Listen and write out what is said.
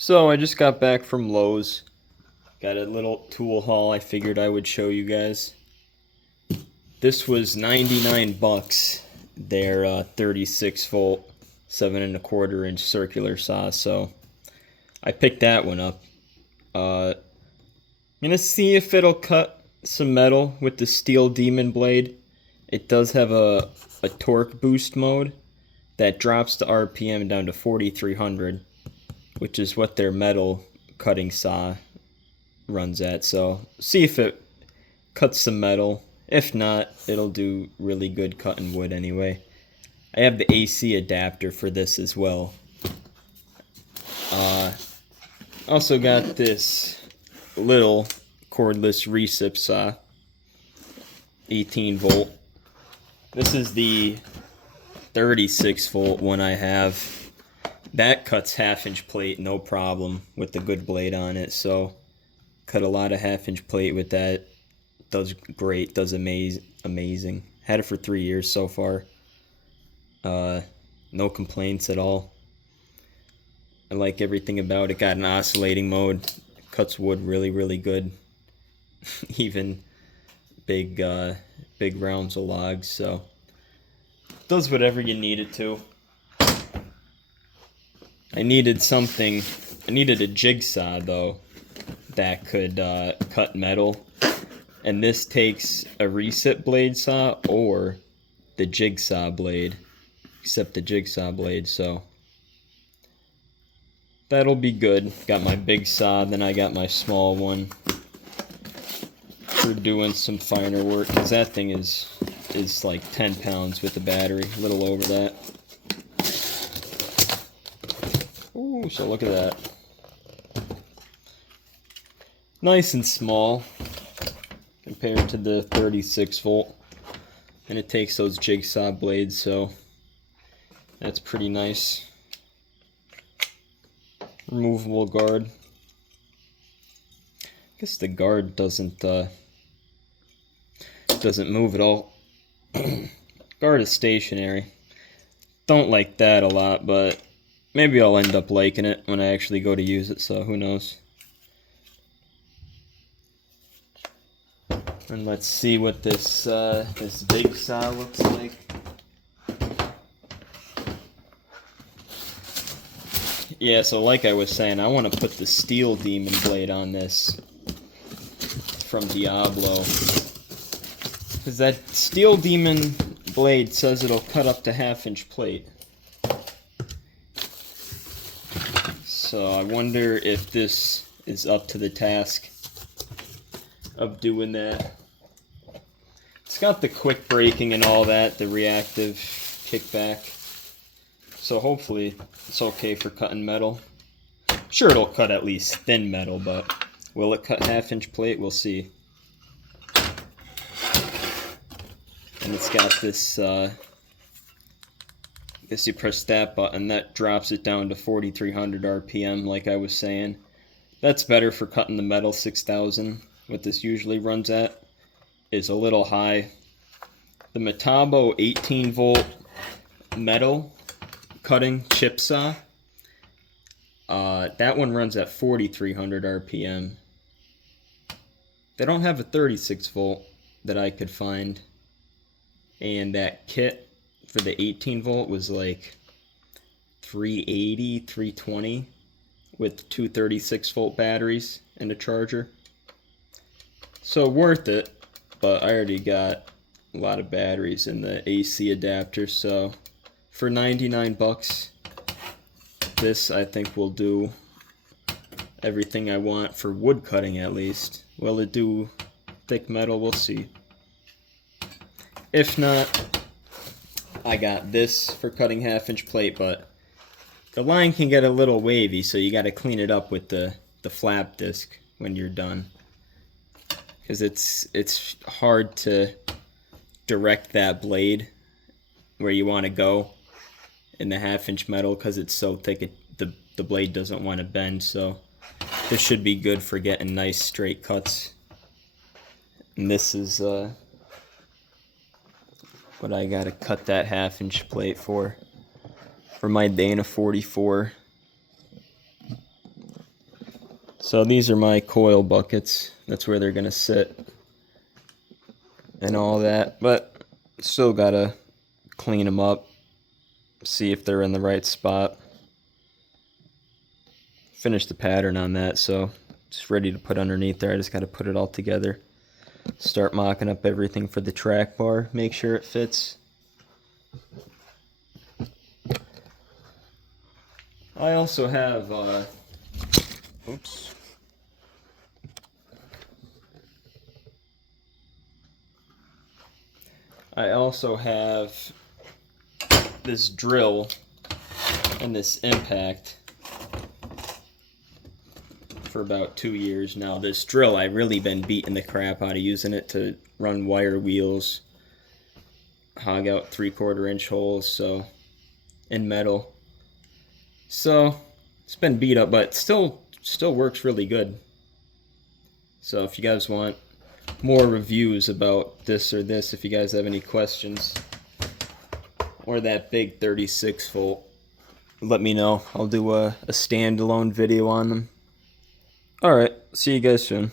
So I just got back from Lowe's. Got a little tool haul I figured I would show you guys. This was 99 bucks. Their 36 volt, 7 1/4 inch circular saw. So I picked that one up. I'm gonna see if it'll cut some metal with the steel demon blade. It does have a torque boost mode that drops the RPM down to 4,300, which is what their metal cutting saw runs at. So see if it cuts some metal. If not, it'll do really good cutting wood anyway. I have the AC adapter for this as well. Also got this little cordless recip saw, 18 volt. This is the 36 volt one I have. That cuts 1/2 inch plate no problem with the good blade on it. So cut a lot of 1/2 inch plate with that. Does great, does amazing. Had it for 3 years so far. No complaints at all. I like everything about it. Got an oscillating mode. Cuts wood really good. Even big rounds of logs. So does whatever you need it to. I needed something. I needed a jigsaw though that could cut metal, and this takes a recip blade saw or the jigsaw blade, except the jigsaw blade. So that'll be good. Got my big saw, then I got my small one for doing some finer work, because that thing is like 10 pounds with the battery, a little over that. Ooh, so look at that. Nice and small compared to the 36 volt. And it takes those jigsaw blades, so that's pretty nice. Removable guard. I guess the guard doesn't move at all. Guard is stationary. Don't like that a lot, but maybe I'll end up liking it when I actually go to use it, so who knows. And let's see what this big saw looks like. Yeah, so like I was saying, I want to put the steel demon blade on this from Diablo, because that steel demon blade says it'll cut up to 1/2 inch plate. So I wonder if this is up to the task of doing that. It's got the quick braking and all that, the reactive kickback. So hopefully it's okay for cutting metal. Sure, it'll cut at least thin metal, but will it cut 1/2 inch plate? We'll see. And it's got this, I guess you press that button, that drops it down to 4,300 RPM, like I was saying. That's better for cutting the metal. 6,000, what this usually runs at, is a little high. The Metabo 18 volt metal cutting chip saw, that one runs at 4,300 RPM. They don't have a 36 volt that I could find, and that kit for the 18 volt was like 380, 320 with two 36 volt batteries and a charger. So worth it, but I already got a lot of batteries in the AC adapter, so for 99 bucks, this I think will do everything I want for wood cutting at least. Will it do thick metal? We'll see. If not, I got this for cutting 1/2 inch plate, but the line can get a little wavy, so you got to clean it up with the flap disc when you're done, because it's hard to direct that blade where you want to go in the 1/2 inch metal, because it's so thick the blade doesn't want to bend. So this should be good for getting nice straight cuts. And this is what I gotta cut that 1/2 inch plate for my Dana 44. So these are my coil buckets. That's where they're gonna sit and all that, but still gotta clean them up, see if they're in the right spot. Finish the pattern on that, so it's ready to put underneath there. I just gotta put it all together. Start mocking up everything for the track bar, make sure it fits. I also have, oops. I also have this drill and this impact for about 2 years now. This drill, I've really been beating the crap out of using it to run wire wheels, hog out 3/4 inch holes, so in metal. So it's been beat up, but still works really good. So if you guys want more reviews about this or this, if you guys have any questions, or that big 36 volt, let me know. I'll do a standalone video on them. Alright, see you guys soon.